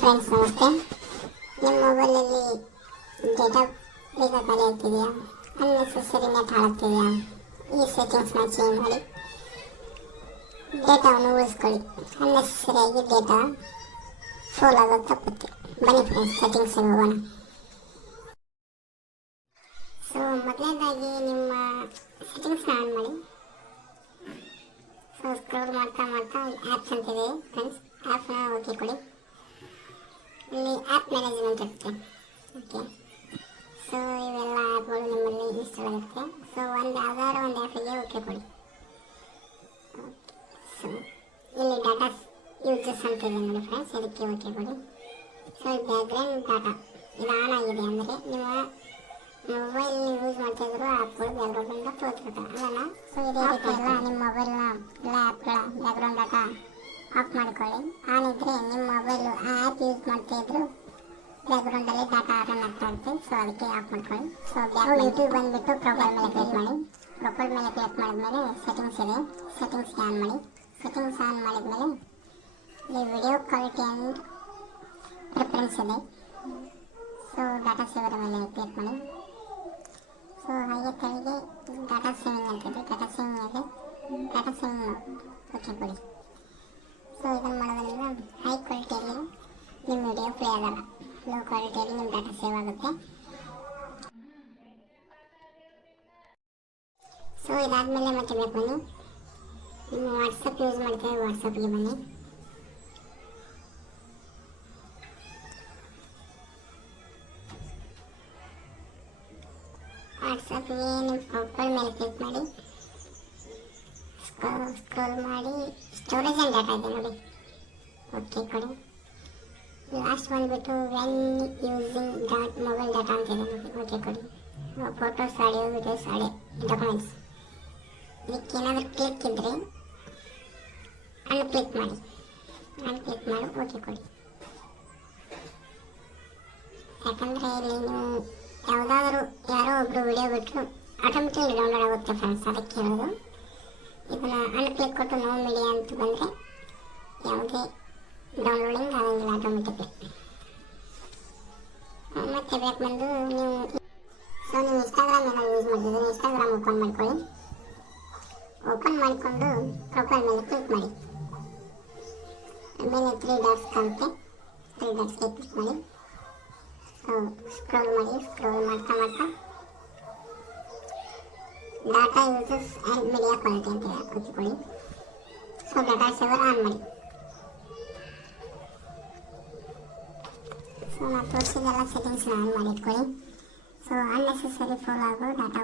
Friends, ನಮಸ್ತೆ. ನಿಮ್ಮ ಮೊಬೈಲಲ್ಲಿ ಡೇಟಾ ಬೇಗ ಖಾಲಿ ಆಗ್ತಿದೆಯಾ, ಅನ್ನೆಸೆಸರಿ ನೆಟ್ ಹಾಳಾಗ್ತಿದೆಯಾ? ಈ ಸೆಟ್ಟಿಂಗ್ಸ್ನ ಚೇಂಜ್ ಮಾಡಿ ಡೇಟಾವನ್ನು ಉಳಿಸ್ಕೊಳ್ಳಿ. ಅನ್ನೆಸೆಸರಿಯಾಗಿ ಡೇಟಾ ಫೋಲ್ ಆಗೋದು ತಪ್ಪುತ್ತೆ. ಬನ್ನಿ ಫ್ರೆಂಡ್ಸ್, ಸೆಟ್ಟಿಂಗ್ಸ್ಗೆ ಹೋಗೋಣ. ಸೊ ಮೊದಲನೇದಾಗಿ ನಿಮ್ಮ ಸೆಟ್ಟಿಂಗ್ಸ್ನ ಆನ್ ಮಾಡಿ. ಸೊ ಸ್ಕ್ರೋಲ್ ಮಾಡ್ತಾ ಆ್ಯಪ್ಸ್ ಅಂತಿದೆ ಫ್ರೆಂಡ್ಸ್, ಆ್ಯಪ್ನ ಓಕೆ ಕೊಡಿ. ಇಲ್ಲಿ ಆ್ಯಪ್ ಮ್ಯಾನೇಜ್ಮೆಂಟ್ ಇರುತ್ತೆ. ಓಕೆ, ಸೊ ಇವೆಲ್ಲ ಆ್ಯಪ್ಗಳು ನಿಮ್ಮಲ್ಲಿ ಇನ್ಸ್ಟಾಲ್ ಆಗುತ್ತೆ. ಸೊ ಯಾವ್ದಾದ್ರು ಒಂದು ಆ್ಯಪಿಗೆ ಓಕೆ ಕೊಡಿ. ಸೊ ಇಲ್ಲಿ ಡಾಟಾ ಯೂಸಸ್ ಅಂತಿದೆ ನೋಡಿ ಫ್ರೆಂಡ್ಸ್, ಇದಕ್ಕೆ ಓಕೆ ಕೊಡಿ. ಸೊ ಬ್ಯಾಕ್ಗ್ರೌಂಡ್ ಡಾಟಾ ಇದು ಆನ್ ಆಗಿದೆ ಅಂದರೆ ನಿಮ್ಮ ಮೊಬೈಲ್ ಯೂಸ್ ಮಾಡ್ತಾ ಇದ್ರು ಆ್ಯಪ್ಗಳು ಬ್ಯಾಕ್ಗ್ರೌಂಡಿಂದ ತೋರಿಸ್ಬಿಡ್ತಾರೆ ಅಲ್ಲ. ಸೊ ಇದೇ ರೀತಿ ಎಲ್ಲ ನಿಮ್ಮ ಮೊಬೈಲ್ನ ಎಲ್ಲ ಆ್ಯಪ್ಗಳ ಬ್ಯಾಕ್ಗ್ರೌಂಡ್ ಡಾಟಾ ಆಫ್ ಮಾಡ್ಕೊಳ್ಳಿ. ಆನ್ ಇದ್ದರೆ ನಿಮ್ಮ ಮೊಬೈಲು ಆ ಆ್ಯಪ್ ಯೂಸ್ ಮಾಡ್ತಾ ಇದ್ರು ಬ್ಯಾಕ್ಗ್ರೌಂಡಲ್ಲಿ ಡಾಟಾ ರನ್ ಆಗ್ತಾ ಇರುತ್ತೆ. ಸೊ ಅದಕ್ಕೆ ಆಫ್ ಮಾಡ್ಕೊಳ್ಳಿ. ಸೊ ಯೂಟ್ಯೂಬ್ ಬಂದುಬಿಟ್ಟು ಪ್ರೊಫೈಲ್ ಮೇಲೆ ಕ್ಲಿಕ್ ಮಾಡಿ. ಪ್ರೊಫೈಲ್ ಮೇಲೆ ಕ್ಲಿಕ್ ಮಾಡಿದ್ಮೇಲೆ ಸೆಟ್ಟಿಂಗ್ಸ್ ಇದೆ, ಸೆಟ್ಟಿಂಗ್ಸ್ಗೆ ಆನ್ ಮಾಡಿ. ಸೆಟ್ಟಿಂಗ್ಸ್ ಆನ್ ಮಾಡಿದ್ಮೇಲೆ ಇಲ್ಲಿ ವಿಡಿಯೋ ಕ್ವಾಲಿಟಿ ಆ್ಯಂಡ್ ಪ್ರಿಫರೆನ್ಸ್ ಇದೆ. ಸೊ ಡಾಟಾ ಸೇವರ್ ಮೇಲೆ ಕ್ಲಿಕ್ ಮಾಡಿ. ಸೊ ಹಾಗೆ ಕೆಳಗೆ ಡಾಟಾ ಸೇವಿಂಗ್ ಅಂತಿದೆ, ಡಾಟಾ ಸೇವಿಂಗ್ ಇದೆ, ಡಾಟಾ ಸೇವಿಂಗ್ ಓಕೆ ಕೊಡಿ. ಸೊ ಇದನ್ನು ಮಾಡೋದ್ರಿಂದ ಹೈ ಕ್ವಾಲಿಟಿಯಲ್ಲಿ ನಿಮ್ಮ ವಿಡಿಯೋ ಪ್ಲೇ ಆಗಲ್ಲ, ಲೋ ಕ್ವಾಲಿಟಿಯಲ್ಲಿ ನಿಮ್ಮ ಡಾಟಾ ಸೇವ್ ಆಗುತ್ತೆ. ಸೊ ಇದಾದಮೇಲೆ ಮತ್ತೆ ಬೇಕು ಬನ್ನಿ, ನಿಮ್ಮ ವಾಟ್ಸಪ್ ಯೂಸ್ ಮಾಡ್ತಾರೆ ವಾಟ್ಸಪ್ಗೆ ಬನ್ನಿ. ವಾಟ್ಸಪ್ಗೆ ನಿಮ್ಮ ಪ್ರೊಫೈಲ್ ಮೇಲೆ ಕ್ಲಿಕ್ ಮಾಡಿ, ಸ್ಕ್ರೋಲ್ ಮಾಡಿ ಸ್ಟೋರೇಜ್ ಆ್ಯಂಡ್ ಡಾಟಾ ಇದೆ ನೋಡಿ, ಓಕೆ ಕೊಡಿ. ಲಾಸ್ಟ್ ಬಂದುಬಿಟ್ಟು ವೆನ್ ಯೂಸಿಂಗ್ ಮೊಬೈಲ್ ಡಾಟಾ ಅಂತಿದೆ ನೋಡಿ, ಓಕೆ ಕೊಡಿ. ಫೋಟೋಸ್, ಆಡಿಯೋ, ವಿಡಿಯೋಸ್, ಡಾಕ್ಯುಮೆಂಟ್ಸ್ ಇದಕ್ಕೆ ಏನಾದರೂ ಕ್ಲಿಕ್ ಇದ್ದರೆ ಅನ್ಕ್ಲಿಕ್ ಮಾಡಿ, ಓಕೆ ಕೊಡಿ. ಯಾಕಂದರೆ ಇಲ್ಲಿ ನೀವು ಯಾವುದಾದ್ರೂ ಯಾರೋ ಒಬ್ಬರು ವಿಡಿಯೋ ಬಿಟ್ಟರು ಆಟೋಮೆಟಿಕ್ ಡೌನ್ಲೋಡ್ ಆಗುತ್ತೆ ಫ್ರೆಂಡ್ಸ್, ಅದಕ್ಕೆ ಹೇಳೋದು. ಇದನ್ನು ಅನ್ಕ್ಲಿಕ್ ಕೊಟ್ಟು ನೋ ಮೀಡಿಯಾ ಅಂತ ಬಂದರೆ ಯಾವುದೇ ಡೌನ್ಲೋಡಿಂಗ್ ಆಗಂಗಿಲ್ಲ ಆಟೋಮೆಟಿಕ್ಲಿ. ಮತ್ತೆ ಬೇಕು ಬಂದು ನೀವು ಇನ್ಸ್ಟಾಗ್ರಾಮ್ ಏನಾದ್ರು ಯೂಸ್ ಮಾಡ್ತಿದ್ರೆ ಇನ್ಸ್ಟಾಗ್ರಾಮ್ ಓಪನ್ ಮಾಡ್ಕೊಳ್ಳಿ. ಓಪನ್ ಮಾಡಿಕೊಂಡು ಪ್ರೊಫೈಲ್ ಮೇಲೆ ಕ್ಲಿಕ್ ಮಾಡಿ. ಆಮೇಲೆ 3 ಡಾಟ್ಸ್ ಕಾಣುತ್ತೆ, 3 ಡಾಟ್ಸ್ಗೆ ಕ್ಲಿಕ್ ಮಾಡಿ. ಸ್ಕ್ರೋಲ್ ಮಾಡ್ತಾ data uses and media quality ಅಂತ ಹಾಕಿಕೊಳ್ಳಿ. ಸೊ ಡಾಟಾ ಸೇವರ್ ಆನ್ ಮಾಡಿ. ಸೊ ನಾವು ತೋರಿಸಿದೆಲ್ಲ ಸೆಟ್ಟಿಂಗ್ಸ್ನ ಆನ್ ಮಾಡಿ ಇಟ್ಕೊಳ್ಳಿ. ಸೊ ಅನ್ನೆಸೆಸರಿ ಫೋಲ್ ಆಗೋ ಡಾಟಾ